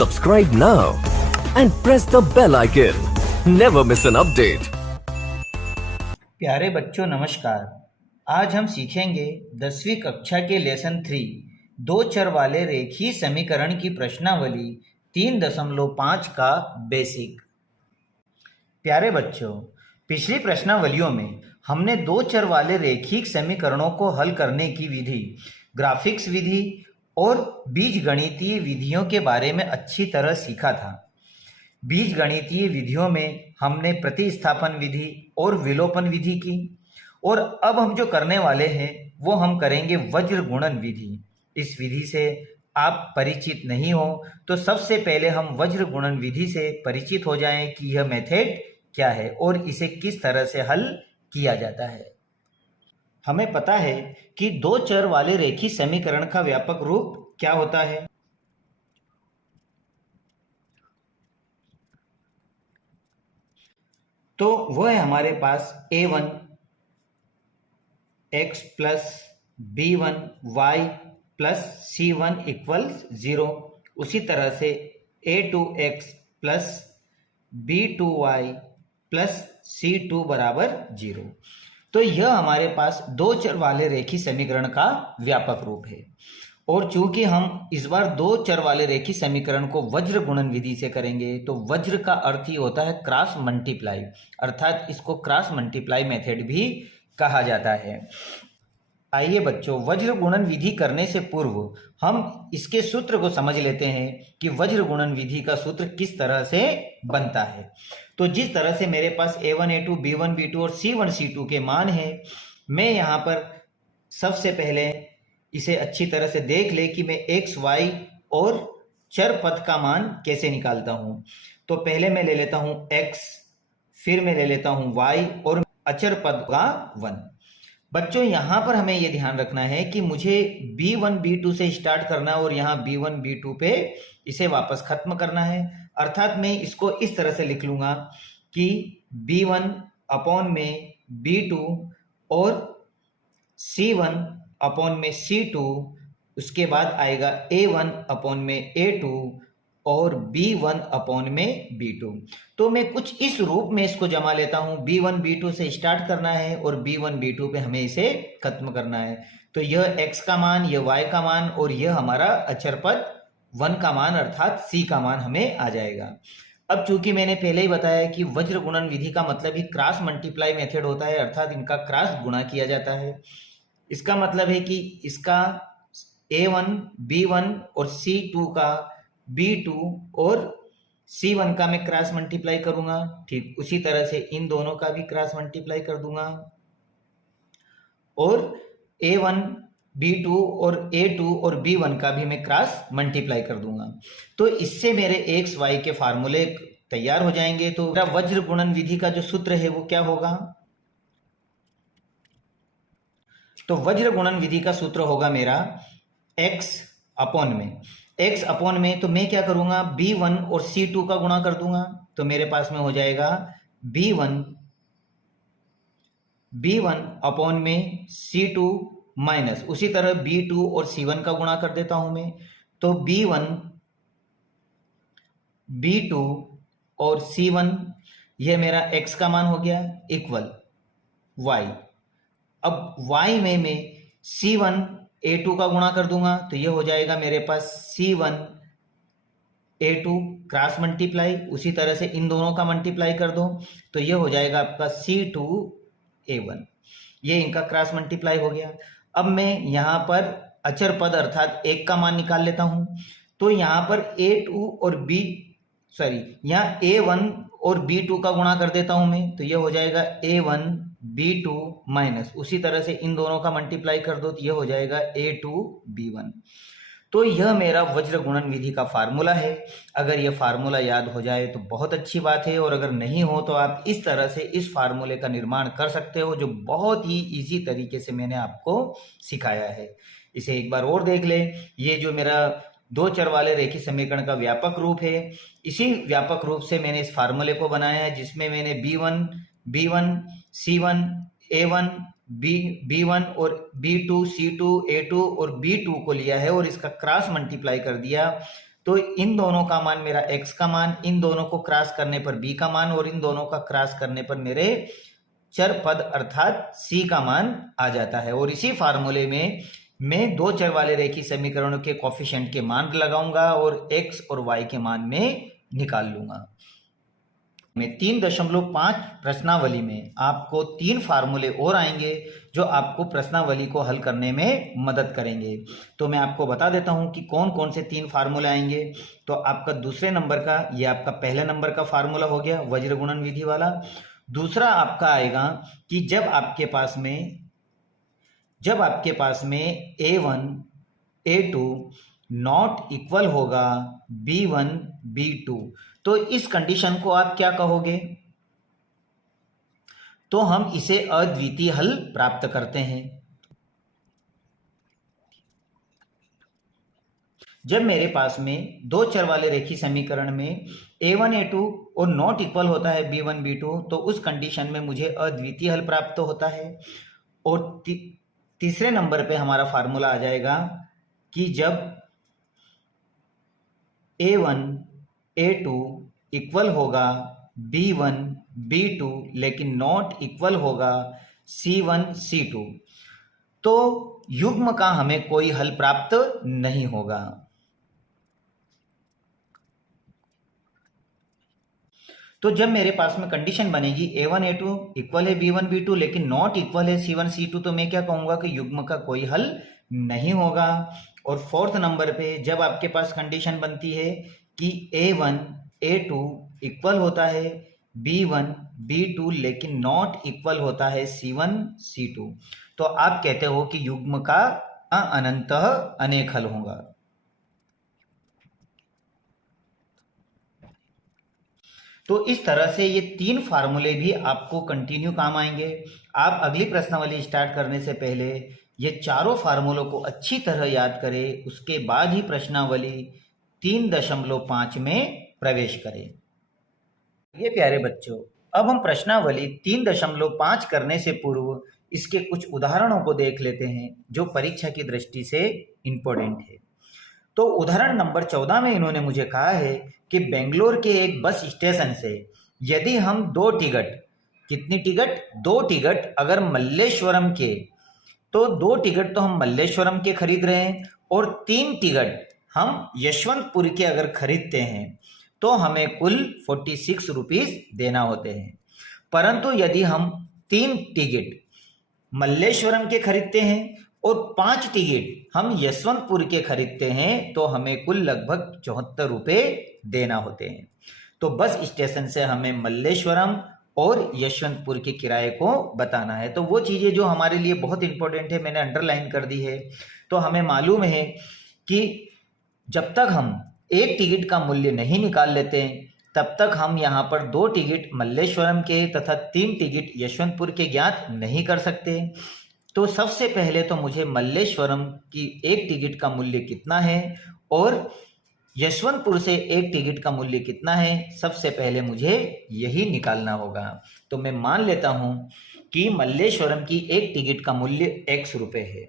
Subscribe now and press the bell icon. Never miss an update. प्यारे बच्चों नमस्कार। आज हम सीखेंगे 10वीं कक्षा के लेसन 3 दो चर वाले रेखीय समीकरण की प्रश्नावली 3.5 का बेसिक। प्यारे बच्चों, पिछली प्रश्नावलियों में हमने दो चर वाले रेखीय समीकरणों को हल करने की विधि, ग्राफिक्स विधि और बीजगणितीय विधियों के बारे में अच्छी तरह सीखा था। बीजगणितीय विधियों में हमने प्रतिस्थापन विधि और विलोपन विधि की, और अब हम जो करने वाले हैं वो हम करेंगे वज्र गुणन विधि। इस विधि से आप परिचित नहीं हो तो सबसे पहले हम वज्र गुणन विधि से परिचित हो जाएं कि यह मेथड क्या है और इसे किस तरह से हल किया जाता है। हमें पता है कि दो चर वाले रेखीय समीकरण का व्यापक रूप क्या होता है। तो वह है हमारे पास a1 x plus b1 y plus c1 equals 0। उसी तरह से a2 x plus b2 y plus c2 बराबर 0। तो यह हमारे पास दो चर वाले रेखीय समीकरण का व्यापक रूप है। और चूंकि हम इस बार दो चर वाले रेखीय समीकरण को वज्र गुणन विधि से करेंगे, तो वज्र का अर्थ ही होता है क्रॉस मल्टीप्लाई, अर्थात इसको क्रॉस मल्टीप्लाई मेथड भी कहा जाता है। आइए बच्चों, वज्र गुणन विधि करने से पूर्व हम इसके सूत्र को समझ लेते हैं कि वज्र गुणन विधि का सूत्र किस तरह से बनता है। तो जिस तरह से मेरे पास a1 a2 b1 b2 और c1 c2 के मान हैं, मैं यहाँ पर सबसे पहले इसे अच्छी तरह से देख ले कि मैं x y और चर पद का मान कैसे निकालता हूँ। तो पहले मैं ले लेता हूँ x, फिर मैं ले लेता हूँ y और अचर पद का 1। बच्चों यहाँ पर हमें यह ध्यान रखना है कि मुझे b1 b2 से स्टार्ट करना है और यहाँ b1 b2 पे इसे वापस खत्म करना है। अर्थात मैं इसको इस तरह से लिख लूंगा कि b1 अपॉन में b2 और c1 अपॉन में c2, उसके बाद आएगा a1 अपॉन में a2 और b1 अपॉन में b2। तो मैं कुछ इस रूप में इसको जमा लेता हूं। b1 b2 से स्टार्ट करना है और b1 b2 पे हमें इसे खत्म करना है। तो यह x का मान, यह y का मान और यह हमारा अचर पद 1 का मान अर्थात c का मान हमें आ जाएगा। अब चूंकि मैंने पहले ही बताया कि वज्र गुणन विधि का मतलब ही क्रॉस मल्टीप्लाई मेथड होता है, अर्थात इनका क्रॉस गुणा किया जाता है। इसका मतलब है कि इसका a1 b1 और c2 का b2 और c1 का मैं क्रॉस मल्टीप्लाई करूंगा। ठीक उसी तरह से इन दोनों का भी क्रॉस मल्टीप्लाई कर दूंगा और a1 b2 और a2 और b1 का भी मैं क्रॉस मल्टीप्लाई कर दूंगा। तो इससे मेरे x y के फार्मूले तैयार हो जाएंगे। तो मेरा वज्र गुणन विधि का जो सूत्र है वो क्या होगा? तो वज्र गुणन विधि का सूत्र होगा मेरा x अपॉन में तो मैं क्या करूंगा, b1 और c2 का गुणा कर दूंगा। तो मेरे पास में हो जाएगा b1 अपॉन में c2 माइनस, उसी तरह b2 और c1 का गुणा कर देता हूं मैं। तो b1 b2 और c1 यह मेरा x का मान हो गया इक्वल y। अब y में मैं c1 a2 का गुणा कर दूंगा, तो ये हो जाएगा मेरे पास c1 a2 क्रॉस मल्टीप्लाई, उसी तरह से इन दोनों का मल्टीप्लाई कर दो तो ये हो जाएगा आपका c2 a1। ये इनका क्रॉस मल्टीप्लाई हो गया। अब मैं यहाँ पर अचर पद अर्थात एक का मान निकाल लेता हूं। तो यहाँ पर यहाँ a1 और b2 का गुणा कर देता हूं मैं, तो ये हो जाएगा a1 b2 माइनस, उसी तरह से इन दोनों का मल्टीप्लाई कर दो तो ये हो जाएगा a2 b1। तो यह मेरा वज्र गुणन विधि का फार्मूला है। अगर यह फार्मूला याद हो जाए तो बहुत अच्छी बात है, और अगर नहीं हो तो आप इस तरह से इस फार्मूले का निर्माण कर सकते हो, जो बहुत ही इजी तरीके से मैंने आपको सिखाया है। इसे एक बार और देख ले। ये जो मेरा दो चर वाले रेखीय समीकरण का व्यापक रूप है, इसी व्यापक रूप से मैंने इस फार्मूले को बनाया है, जिसमें मैंने b1 c1 a1 b1 और b2 c2 a2 और b2 को लिया है और इसका क्रॉस मल्टीप्लाई कर दिया। तो इन दोनों का मान मेरा x का मान, इन दोनों को क्रॉस करने पर b का मान और इन दोनों का क्रॉस करने पर मेरे चर पद अर्थात c का मान आ जाता है। और इसी फार्मूले में मैं दो चर वाले रेखीय समीकरणों के कोफिशिएंट के मान लगाऊंगा और x और y के मान में निकाल लूंगा। में 3.5 प्रश्नावली में आपको 3 फार्मूले और आएंगे जो आपको प्रश्नावली को हल करने में मदद करेंगे। तो मैं आपको बता देता हूं कि कौन कौन से 3 फार्मूले आएंगे। तो आपका दूसरे नंबर का, ये आपका पहले नंबर का फार्मूला हो गया वज्र गुणन विधि वाला। दूसरा आपका आएगा कि जब आपके पास में A1 A2 नॉट इक्वल होगा B1 B2, तो इस कंडीशन को आप क्या कहोगे? तो हम इसे अद्वितीय हल प्राप्त करते हैं। जब मेरे पास में दो चर वाले रेखीय समीकरण में A1 A2 और नॉट इक्वल होता है B1 B2, तो उस कंडीशन में मुझे अद्वितीय हल प्राप्त होता है। और तीसरे नंबर पे हमारा फार्मूला आ जाएगा कि जब A1 A2 इक्वल होगा B1 B2 लेकिन नॉट इक्वल होगा C1 C2, तो युग्म का हमें कोई हल प्राप्त नहीं होगा। तो जब मेरे पास में कंडीशन बनेगी A1 A2 इक्वल है B1 B2 लेकिन नॉट इक्वल है C1 C2, तो मैं क्या कहूंगा कि युग्म का कोई हल नहीं होगा। और फोर्थ नंबर पे जब आपके पास कंडीशन बनती है कि A1 A2 इक्वल होता है B1 B2 लेकिन नॉट इक्वल होता है C1 C2, तो आप कहते हो कि युग्म का अनंतः अनेक हल होगा। तो इस तरह से ये 3 फार्मूले भी आपको कंटिन्यू काम आएंगे। आप अगली प्रश्नावली स्टार्ट करने से पहले ये चारों फार्मूलों को अच्छी तरह याद करें, उसके बाद ही प्रश्नावली 3.5 में प्रवेश करें। ये प्यारे बच्चों, अब हम प्रश्नावली 3.5 करने से पूर्व इसके कुछ उदाहरणों को देख लेते हैं जो परीक्षा की दृष्टि से इंपॉर्टेंट है। तो उदाहरण नंबर 14 में इन्होंने मुझे कहा है कि बेंगलोर के एक बस स्टेशन से यदि हम 2 टिकट, कितनी टिकट? 2 टिकट अगर मल्लेश्वरम के, तो 2 टिकट तो हम मल्लेश्वरम के खरीद रहे हैं और 3 टिकट हम यशवंतपुर के अगर खरीदते हैं तो हमें कुल 46 रुपीस देना होते हैं। परंतु यदि हम 3 टिकट मल्लेश्वरम के खरीदते हैं और 5 टिकट हम यशवंतपुर के खरीदते हैं तो हमें कुल लगभग 74 रुपये देना होते हैं। तो बस स्टेशन से हमें मल्लेश्वरम और यशवंतपुर के किराए को बताना है। तो वो चीज़ें जो हमारे लिए बहुत इंपॉर्टेंट है मैंने अंडरलाइन कर दी है। तो हमें मालूम है कि जब तक हम एक टिकट का मूल्य नहीं निकाल लेते तब तक हम यहाँ पर 2 टिकट मल्लेश्वरम के तथा 3 टिकट यशवंतपुर के ज्ञात नहीं कर सकते। तो सबसे पहले तो मुझे मल्लेश्वरम की एक टिकट का मूल्य कितना है और यशवंतपुर से एक टिकट का मूल्य कितना है, सबसे पहले मुझे यही निकालना होगा। तो मैं मान लेता हूं कि मल्लेश्वरम की एक टिकट का मूल्य x रुपये है।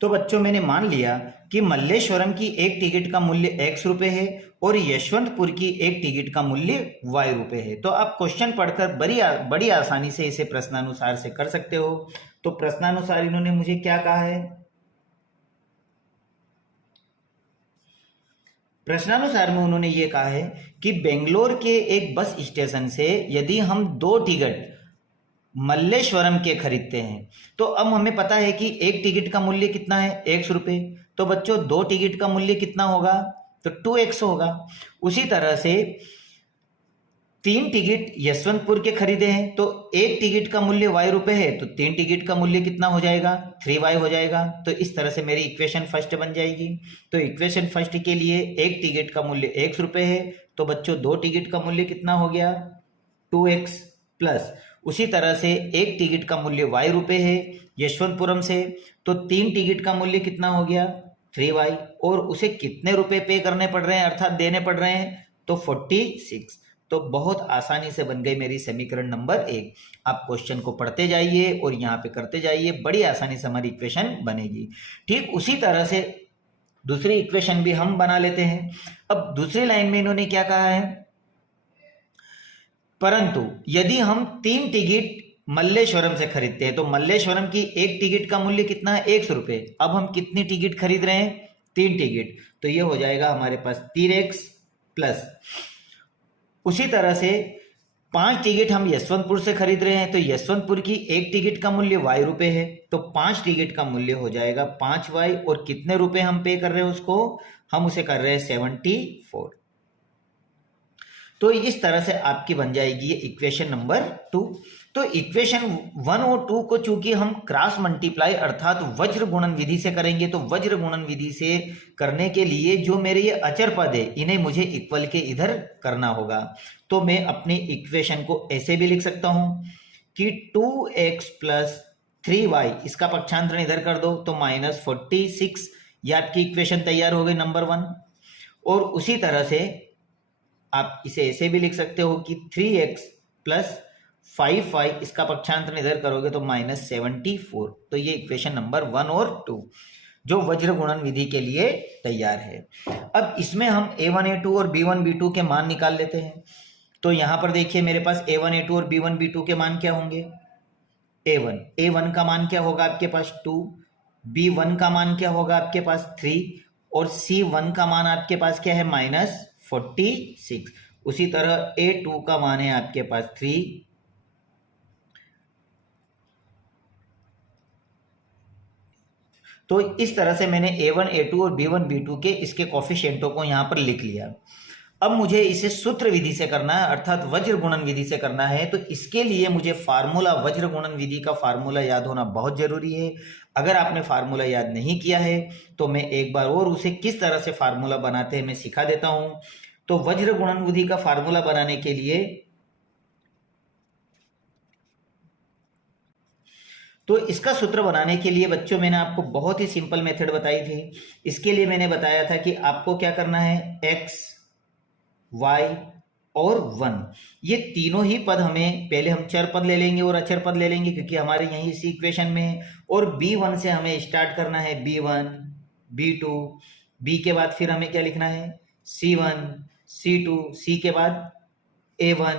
तो बच्चों मैंने मान लिया कि मल्लेश्वरम की एक टिकट का मूल्य x रुपये है और यशवंतपुर की एक टिकट का मूल्य y रुपये है। तो आप क्वेश्चन पढ़कर बड़ी आसानी से इसे प्रश्नानुसार से कर सकते हो। तो प्रश्नानुसार इन्होंने मुझे क्या कहा है? प्रश्नानुसार में उन्होंने ये कहा है कि बेंगलोर के एक बस स्टेशन से यदि हम 2 टिकट मल्लेश्वरम के खरीदते हैं तो अब हमें पता है कि एक टिकट का मूल्य कितना है? x रुपये। तो बच्चों 2 टिकट का मूल्य कितना होगा? तो 2x होगा। उसी तरह से 3 टिकट यशवंतपुर के खरीदे हैं तो एक टिकट का मूल्य y रुपये है तो 3 टिकट का मूल्य कितना हो जाएगा? 3y हो जाएगा। तो इस तरह से मेरी इक्वेशन फर्स्ट बन जाएगी। तो इक्वेशन फर्स्ट के लिए एक टिकट का मूल्य x रुपये है तो बच्चों 2 टिकट का मूल्य कितना हो गया? 2x प्लस उसी तरह से एक टिकट का मूल्य y रुपये है यशवंतपुरम से, तो 3 टिकट का मूल्य कितना हो गया? 3y, और उसे कितने रुपए पे करने पड़ रहे हैं अर्थात देने पड़ रहे हैं, तो 46। तो बहुत आसानी से बन गई मेरी समीकरण नंबर 1। आप क्वेश्चन को पढ़ते जाइए और यहाँ पे करते जाइए, बड़ी आसानी से हमारी इक्वेशन बनेगी। ठीक उसी तरह से दूसरी इक्वेशन भी हम बना लेते हैं। अब दूसरी लाइन में इन्होंने क्या कहा है, परंतु यदि हम 3 टिकट मल्लेश्वरम से खरीदते हैं तो मल्लेश्वरम की एक टिकट का मूल्य कितना है, 100 रुपये। अब हम कितनी टिकट खरीद रहे हैं, 3 टिकट, तो ये हो जाएगा हमारे पास 3x प्लस, उसी तरह से 5 टिकट हम यशवंतपुर से खरीद रहे हैं तो यशवंतपुर की एक टिकट का मूल्य y रुपये है, तो 5 टिकट का मूल्य हो जाएगा 5y, और कितने रुपए हम पे कर रहे हैं उसको, हम उसे कर रहे हैं 74। तो इस तरह से आपकी बन जाएगी ये इक्वेशन नंबर 2। तो इक्वेशन 1 और 2 को चूंकि हम क्रॉस मल्टीप्लाई अर्थात वज्र गुणन विधि से करेंगे, तो वज्र गुणन विधि से करने के लिए जो मेरे ये अचर पद है इन्हें मुझे इक्वल के इधर करना होगा। तो मैं अपनी इक्वेशन को ऐसे भी लिख सकता हूं कि 2x प्लस 3y, इसका पक्षांतरण इधर कर दो तो -46, ये आपकी इक्वेशन तैयार हो गई नंबर 1। और उसी तरह से आप इसे ऐसे भी लिख सकते हो कि 3x प्लस 5y, इसका पक्षांतरण इधर करोगे तो -74। तो ये इक्वेशन नंबर 1 और 2 जो वज्र गुणन विधि के लिए तैयार है। अब इसमें हम a1 a2 और b1 b2 के मान निकाल लेते हैं। तो यहां पर देखिए मेरे पास a1 a2 और b1 b2 के मान क्या होंगे, a1 का मान क्या होगा आपके पास 2, b1 का मान क्या होगा आपके पास 3, और c1 का मान आपके पास क्या है -46। उसी तरह a2 का मान है आपके पास 3, तो इस तरह से मैंने a1 a2 और b1 b2 के इसके कॉफिशिएंटों को यहां पर लिख लिया। अब मुझे इसे सूत्र विधि से करना है अर्थात वज्र गुणन विधि से करना है, तो इसके लिए मुझे फार्मूला, वज्र गुणन विधि का फार्मूला याद होना बहुत जरूरी है। अगर आपने फार्मूला याद नहीं किया है तो मैं एक बार और उसे किस तरह से फार्मूला बनाते हैं मैं सिखा देता हूं। तो वज्र गुणन विधि का फार्मूला बनाने के लिए, तो इसका सूत्र बनाने के लिए बच्चों मैंने आपको बहुत ही सिंपल मेथड बताई थी। इसके लिए मैंने बताया था कि आपको क्या करना है, x, y और 1, ये तीनों ही पद हमें, पहले हम चर पद ले लेंगे और अचर पद ले लेंगे क्योंकि हमारे यहीं इसी इक्वेशन में है, और b1 से हमें स्टार्ट करना है, b1, b2, b के बाद फिर हमें क्या लिखना है, c1, c2, c के बाद a1,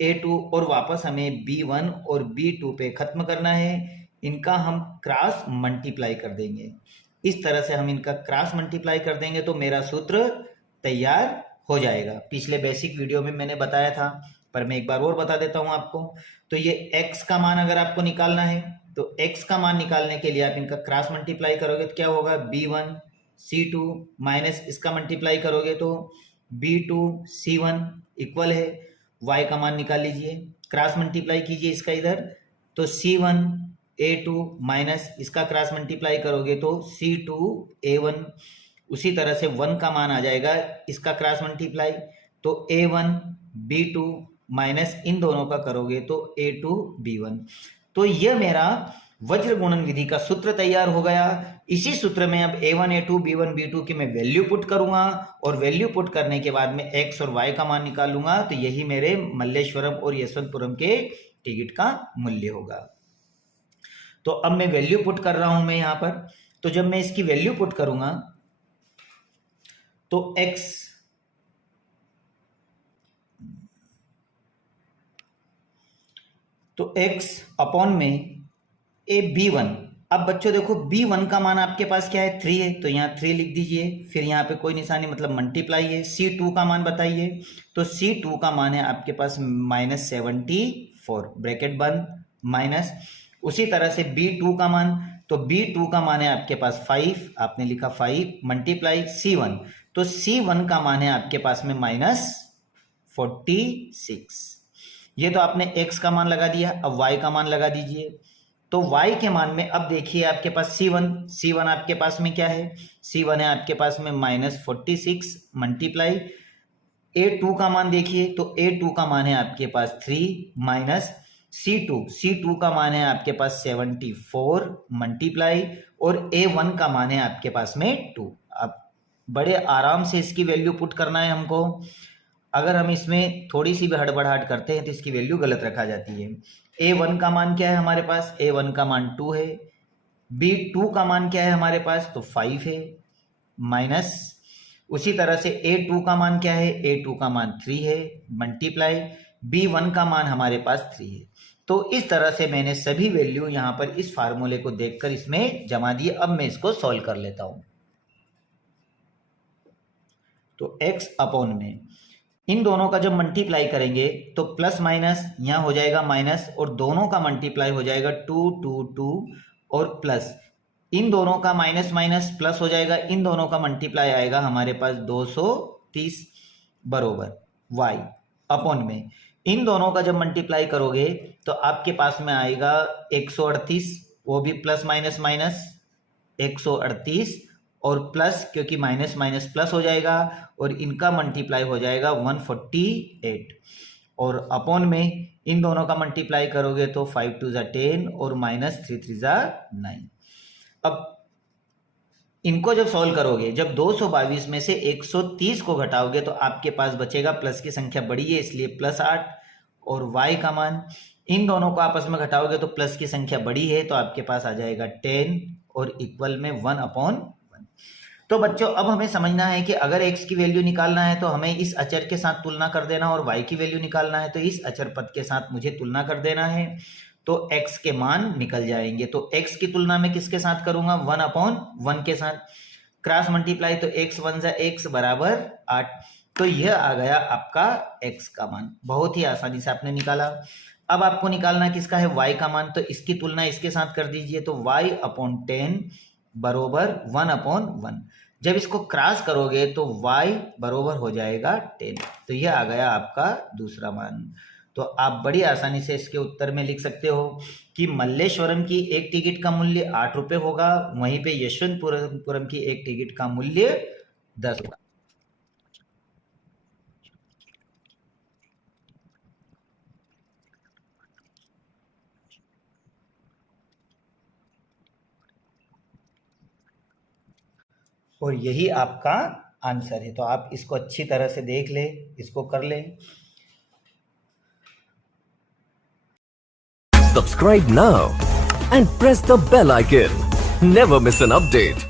a2, और वापस हमें b1 और b2 पे खत्म करना है। इनका हम क्रॉस मल्टीप्लाई कर देंगे। इस तरह से हम इनका क्रॉस मल्टीप्लाई कर देंगे तो मेरा सूत्र तैयार हो जाएगा। पिछले बेसिक वीडियो में मैंने बताया था, पर मैं एक बार और बता देता हूं आपको। तो ये x का मान अगर आपको निकालना है तो x का मान निकालने के लिए आप इनका क्रॉस मल्टीप्लाई करोगे तो क्या होगा, b1 c2 माइनस इसका मल्टीप्लाई करोगे तो b2 c1 इक्वल है, y का मान निकाल लीजिए, क्रॉस मल्टीप्लाई कीजिए इसका इधर, तो c1 a2 माइनस इसका क्रॉस मल्टीप्लाई करोगे तो c2 a1, उसी तरह से 1 का मान आ जाएगा, इसका क्रॉस मल्टीप्लाई तो a1 b2 माइनस इन दोनों का करोगे तो a2 b1। तो यह मेरा वज्र गुणन विधि का सूत्र तैयार हो गया। इसी सूत्र में अब a1 a2 b1 b2 की मैं वैल्यू पुट करूंगा और वैल्यू पुट करने के बाद में x और y का मान निकाल लूंगा, तो यही मेरे मल्लेश्वरम और यशवंतपुरम के टिकट का मूल्य होगा। तो अब मैं वैल्यू पुट कर रहा हूं मैं यहां पर, तो जब मैं इसकी वैल्यू पुट करूंगा तो x अपॉन में ए b1। अब बच्चों देखो b1 का मान आपके पास क्या है, 3 है, तो यहाँ 3 लिख दीजिए, फिर यहाँ पे कोई निशानी मतलब मल्टीप्लाई है। c2 का मान बताइए, तो c2 का मान है आपके पास -74, ब्रैकेट बंद, माइनस। उसी तरह से b2 का मान, तो b2 का मान है आपके पास 5, आपने लिखा 5 मल्टीप्लाई c1, तो c1 का मान है आपके पास में -46। ये तो आपने x का मान लगा दिया, अब y का मान लगा दीजिए। तो y के मान में अब देखिए आपके पास c1 आपके पास में क्या है, c1 है आपके पास में -46 मल्टीप्लाई a2 का मान देखिए, तो a2 का मान है आपके पास 3 माइनस C2 का मान है आपके पास 74 मल्टीप्लाई और A1 का मान है आपके पास में 2। अब बड़े आराम से इसकी वैल्यू पुट करना है हमको। अगर हम इसमें थोड़ी सी भी हड़बड़ाहट करते हैं तो इसकी वैल्यू गलत रखा जाती है। A1 का मान क्या है हमारे पास? A1 का मान 2 है। B2 का मान क्या है हमारे पास? तो 5 है, माइनस उसी तरह से A2 का मान क्या है? A2 का मान 3 है, मल्टीप्लाई B1 का मान हमारे पास 3 है। तो इस तरह से मैंने सभी वैल्यू यहां पर इस फार्मूले को देखकर इसमें जमा दिए। अब मैं इसको सॉल्व कर लेता हूं। तो x अपॉन में इन दोनों का जब मल्टीप्लाई करेंगे तो प्लस माइनस यहां हो जाएगा माइनस, और दोनों का मल्टीप्लाई हो जाएगा 2 2 2 और प्लस, इन दोनों का माइनस माइनस प्लस हो जाएगा, इन दोनों का मल्टीप्लाई आएगा हमारे पास 230 बरोबर y अपॉन में इन दोनों का जब मल्टीप्लाई करोगे तो आपके पास में आएगा 138, वो भी प्लस माइनस माइनस 138 और प्लस, क्योंकि माइनस माइनस प्लस हो जाएगा, और इनका मल्टीप्लाई हो जाएगा 148 और अपॉन में इन दोनों का मल्टीप्लाई करोगे तो 5 2 ज़ा 10 और माइनस 3 3 ज़ा 9। अब इनको जब सॉल्व करोगे, जब 222 में से 130 को घटाओगे तो आपके पास बचेगा, प्लस की संख्या बड़ी है इसलिए प्लस 8, और y का मान इन दोनों को आपस में घटाओगे तो प्लस की संख्या बड़ी है तो आपके पास आ जाएगा 10 और इक्वल में 1/1। तो बच्चों अब हमें समझना है कि अगर x की वैल्यू निकालना है तो हमें इस अचर के साथ तुलना कर देना, और y की वैल्यू निकालना है तो इस अचर पद के साथ मुझे तुलना कर देना है, तो x के मान निकल जाएंगे। तो x की तुलना में किसके साथ करूंगा? 1/1 के साथ। क्रॉस मल्टीप्लाई तो x 1 ज़ा x बराबर 8। तो यह आ गया आपका x का मान। बहुत ही आसानी से आपने निकाला। अब आपको निकालना किसका है? y का मान। तो इसकी तुलना इसके साथ कर दीजिए, तो y/10 बरोबर 1/1। जब इसको क्रॉस करोगे तो y बरोबर हो जाएगा 10। तो यह आ गया आपका दूसरा मान। तो आप बड़ी आसानी से इसके उत्तर में लिख सकते हो कि मल्लेश्वरम की एक टिकट का मूल्य 8 रुपये होगा, वहीं पे यशवंतपुरम की एक टिकट का मूल्य 10 होगा। और यही आपका आंसर है। तो आप इसको अच्छी तरह से देख ले, इसको कर ले। Subscribe now and press the bell icon. Never miss an update.